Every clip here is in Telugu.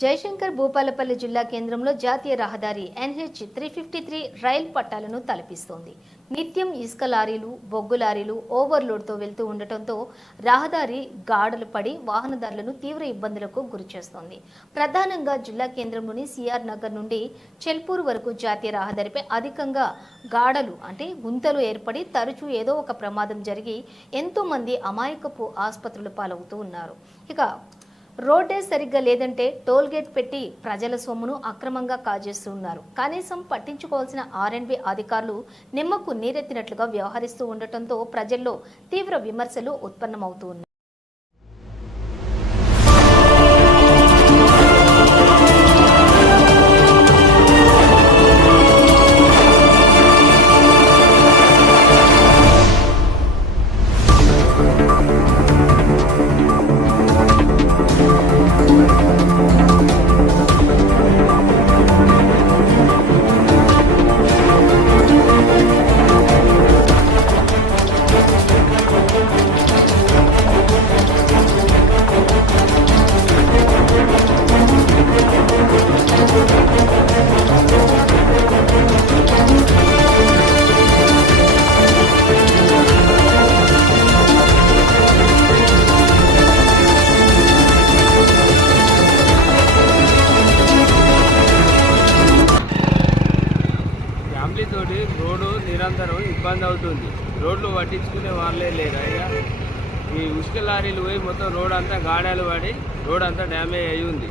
జయశంకర్ భూపాలపల్లి జిల్లా కేంద్రంలో జాతీయ రహదారి NH three fifty three rail పట్టాలను తలపిస్తోంది. నిత్యం ఇసుక లారీలు బొగ్గు లారీలు ఓవర్లోడ్తో వెళ్తూ ఉండటంతో రహదారి గాడలు పడి వాహనదారులను తీవ్ర ఇబ్బందులకు గురిచేస్తోంది ప్రధానంగా జిల్లా కేంద్రంలోని సిఆర్ నగర్ నుండి చెల్పూర్ వరకు జాతీయ రహదారిపై అధికంగా గాడలు అంటే గుంతలు ఏర్పడి తరచూ ఏదో ఒక ప్రమాదం జరిగి ఎంతోమంది అమాయకపు ఆసుపత్రులు పాలవుతూ ఉన్నారు. ఇక రోడ్డే సరిగ్గా లేదంటే టోల్ గేట్ పెట్టి ప్రజల సొమ్మును అక్రమంగా కాజేస్తున్నారు. కనీసం పట్టించుకోవాల్సిన ఆర్ఎండ్బి అధికారులు నిమ్మకు నీరెత్తినట్లుగా వ్యవహరిస్తూ ఉండటంతో ప్రజల్లో తీవ్ర విమర్శలు ఉత్పన్నమవుతూ ఉన్నాయి. అవుతుంది. రోడ్లు పట్టించుకునే వాళ్ళే లేరు అయ్యా ఈ ఉసుక లారీలు పోయి మొత్తం రోడ్ అంతా గాడాలు పడి రోడ్ అంతా డ్యామేజ్ అయి ఉంది.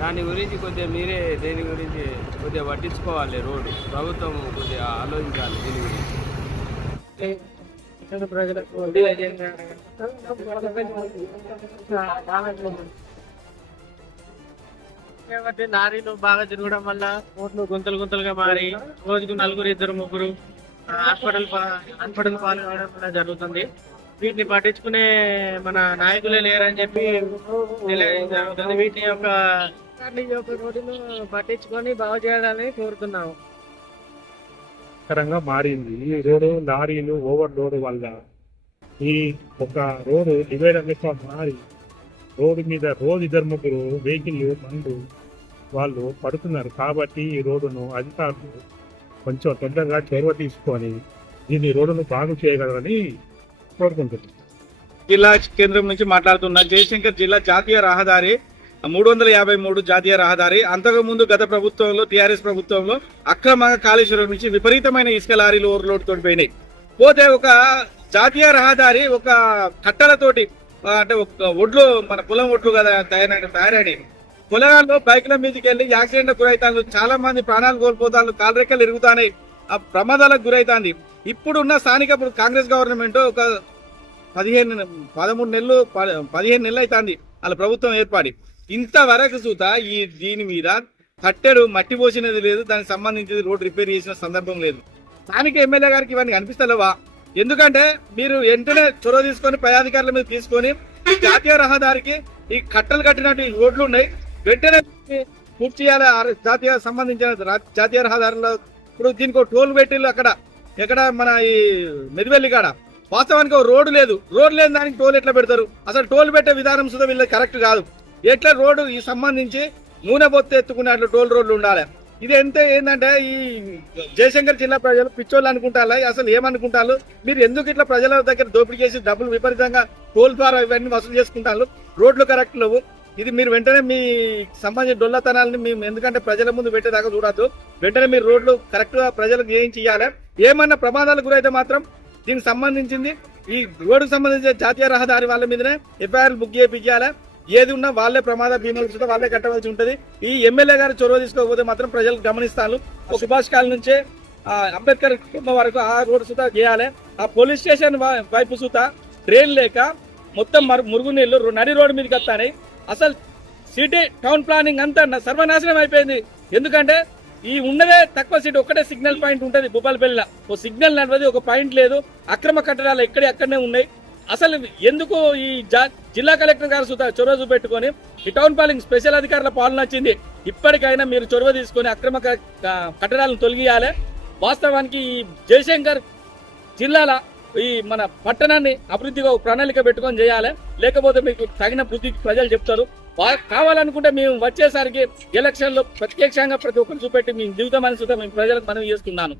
దాని గురించి కొద్దిగా మీరే దీని గురించి కొద్దిగా పట్టించుకోవాలి రోడ్డు? ప్రభుత్వం కొద్దిగా ఆలోచించాలి దీని గురించి. ప్రజలకు కాబట్టి లారీలు బాగా తిరగడం వల్ల రోడ్లు గుంతలు గుంతలుగా మారి రోజుకు నలుగురు ఇద్దరు ముగ్గురు హాస్పిటల్ హాస్పిటల్ పాలు కావడం జరుగుతుంది. వీటిని పట్టించుకునే మన నాయకులే లేరని చెప్పి తెలియజేయడం జరుగుతుంది. వీటి యొక్క రోడ్డును పట్టించుకొని బాగు చేయాలని కోరుతున్నాము. కరంగా మారింది. ఈ రోడ్డు లారీలు ఓవర్ లోడ్ వల్ల ఈ ఒక రోడ్డు డివైడర్ లెక్క మారి రోడ్డు మీద రోజు ఇద్దరు ముగ్గురు వెహికల్ మందు వాళ్ళు పడుతున్నారు. కాబట్టి ఈ రోడ్డును అధికారులు కొంచెం తొందరగా చొరవ తీసుకొని దీన్ని రోడ్డును బాగు చేయగలరని కోరుకుంటున్నాను. జిల్లా కేంద్రం నుంచి మాట్లాడుతున్న జయశంకర్ జిల్లా జాతీయ రహదారి మూడు వందల యాభై మూడు జాతీయ రహదారి అంతకుముందు గత ప్రభుత్వంలో టీఆర్ఎస్ ప్రభుత్వంలో అక్రమంగా కాళేశ్వరం నుంచి విపరీతమైన ఇసుక లారీలు ఓవర్లోడ్ తోటి పోయినాయి. పోతే ఒక జాతీయ రహదారి ఒక కట్టలతోటి అంటే ఒక ఒడ్లు మన పొలం ఒడ్లు కదా తయారైన తయారైనవి పొలాల్లో బైక్ల మీదకి వెళ్ళి యాక్సిడెంట్ గురవుతాను చాలా మంది ప్రాణాలు కోల్పోతాను కాలరెక్కలు ఇరుగుతాయి ఆ ప్రమాదాలకు గురైతాంది. ఇప్పుడున్న స్థానిక ఇప్పుడు కాంగ్రెస్ గవర్నమెంట్ ఒక పదిహేను పదమూడు నెలలు పదిహేను నెలలు అవుతుంది వాళ్ళ ప్రభుత్వం ఏర్పడి. ఇంతవరకు చూత ఈ దీని మీద కట్టెడు మట్టి పోసినది లేదు. దానికి సంబంధించి రోడ్ రిపేర్ చేసిన సందర్భం లేదు. స్థానిక ఎమ్మెల్యే గారికి ఇవన్నీ కనిపిస్తలేవా? ఎందుకంటే మీరు వెంటనే చొరవ తీసుకొని పై అధికారుల మీద తీసుకొని జాతీయ రహదారికి ఈ కట్టలు కట్టినట్టు ఈ రోడ్లు ఉన్నాయి. వెంటనే పూర్తి చేయాలి. జాతీయ సంబంధించిన జాతీయ రహదారుల్లో ఇప్పుడు దీనికి ఒక టోల్ పెట్టిల్లు అక్కడ ఎక్కడ మన ఈ మెదివెల్లి కాడ. వాస్తవానికి ఒక రోడ్డు లేదు. రోడ్డు లేని దానికి టోల్ ఎట్లా పెడతారు? అసలు టోల్ పెట్టే విధానం సుధా వీళ్ళకి కరెక్ట్ కాదు. ఎట్లా రోడ్డు ఈ సంబంధించి నూనె బొత్తు ఎత్తుకునే అట్లా టోల్ రోడ్లు ఉండాలి. ఇది ఎంత ఏంటంటే ఈ జయశంకర్ జిల్లా ప్రజలు పిచ్చోళ్ళు అనుకుంటారా? అసలు ఏమనుకుంటారు? మీరు ఎందుకు ఇట్లా ప్రజల దగ్గర దోపిడీ చేసి డబ్బులు విపరీతంగా టోల్ ద్వారా ఇవన్నీ వసూలు చేసుకుంటారు? రోడ్లు కరెక్ట్ లేవు. ఇది మీరు వెంటనే మీ సంబంధించిన డొల్లతనాలని మేము ఎందుకంటే ప్రజల ముందు పెట్టేదాకా చూడద్దు. వెంటనే మీరు రోడ్లు కరెక్ట్గా ప్రజలకు ఏం చేయాలి ఏమన్నా ప్రమాదాలకు గురైతే మాత్రం దీనికి సంబంధించింది ఈ రోడ్డుకు సంబంధించిన జాతీయ రహదారి వాళ్ళ మీదనే ఎఫ్ఐఆర్ బుక్ చేయించాలి ఏది ఉన్నా వాళ్ళే ప్రమాద బీమాలు చూస్తే వాళ్ళే కట్టవలసి ఉంటుంది. ఈ ఎమ్మెల్యే గారు చొరవ తీసుకోకపోతే మాత్రం ప్రజలు గమనిస్తాను సుభాష్ కాల్ నుంచే అంబేద్కర్ కుటుంబం వరకు ఆ రోడ్డు సుతా చేయాలి. ఆ పోలీస్ స్టేషన్ వై- వైపు సుతా ట్రైన్ లేక మొత్తం మరు- మురుగునీళ్ళు రో- నడి రోడ్డు మీదకి వస్తాయి అసలు సిటీ టౌన్ ప్లానింగ్ అంతా సర్వనాశనం అయిపోయింది. ఎందుకంటే ఈ ఉన్నదే తక్కువ సీట్ ఒక్కటే సిగ్నల్ పాయింట్ ఉంటుంది భూపాలపల్లిలో. ఓ సిగ్నల్ నడవది ఒక పాయింట్ లేదు. అక్రమ కట్టడాలు ఎక్కడే అక్కడనే ఉన్నాయి. అసలు ఎందుకు ఈ జా- జిల్లా కలెక్టర్ గారు చొరవ చూపెట్టుకొని ఈ టౌన్ పాలింగ్ స్పెషల్ అధికారుల పాలన వచ్చింది. ఇప్పటికైనా మీరు చొరవ తీసుకొని అక్రమ కట్టడాలను తొలగియాలి. వాస్తవానికి ఈ జయశంకర్ జిల్లాల ఈ మన పట్టణాన్ని అభివృద్ధిగా ఒక ప్రణాళిక పెట్టుకొని చేయాలి. లేకపోతే మీకు తగిన బుద్ధి ప్రజలు చెప్తారు. కావాలనుకుంటే మేము వచ్చేసరికి ఎలక్షన్లో ప్రత్యక్షంగా ప్రతి ఒక్కరు చూపెట్టి మేము అని చూద్దాం మేము ప్రజలకు మనం చేస్తున్నాను